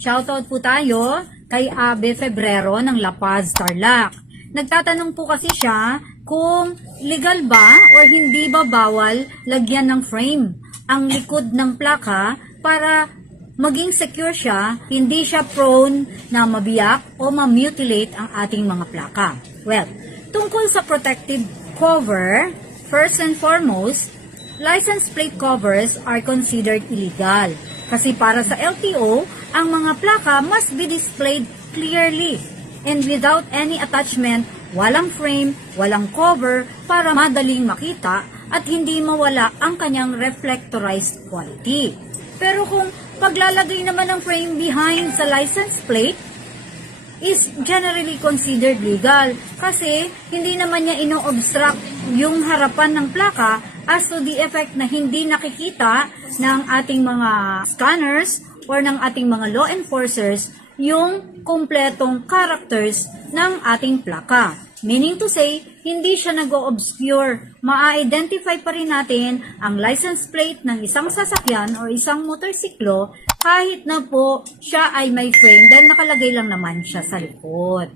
Shoutout po tayo kay Abe Febrero ng La Paz, Tarlac. Nagtatanong po kasi siya kung legal ba o hindi ba bawal lagyan ng frame ang likod ng plaka para maging secure siya, hindi siya prone na mabiyak o ma-mutilate ang ating mga plaka. Well, tungkol sa protective cover, first and foremost, license plate covers are considered illegal. Kasi para sa LTO, ang mga plaka must be displayed clearly and without any attachment, walang frame, walang cover para madaling makita at hindi mawala ang kanyang reflectorized quality. Pero kung paglalagay naman ng frame behind sa license plate, is generally considered legal kasi hindi naman niya ino-obstruct yung harapan ng plaka as to the effect na hindi nakikita ng ating mga scanners or ng ating mga law enforcers yung kumpletong characters ng ating plaka. Meaning to say, hindi siya nag-obscure. Ma-identify pa rin natin ang license plate ng isang sasakyan o isang motorsiklo kahit na po siya ay may frame dahil nakalagay lang naman siya sa likod.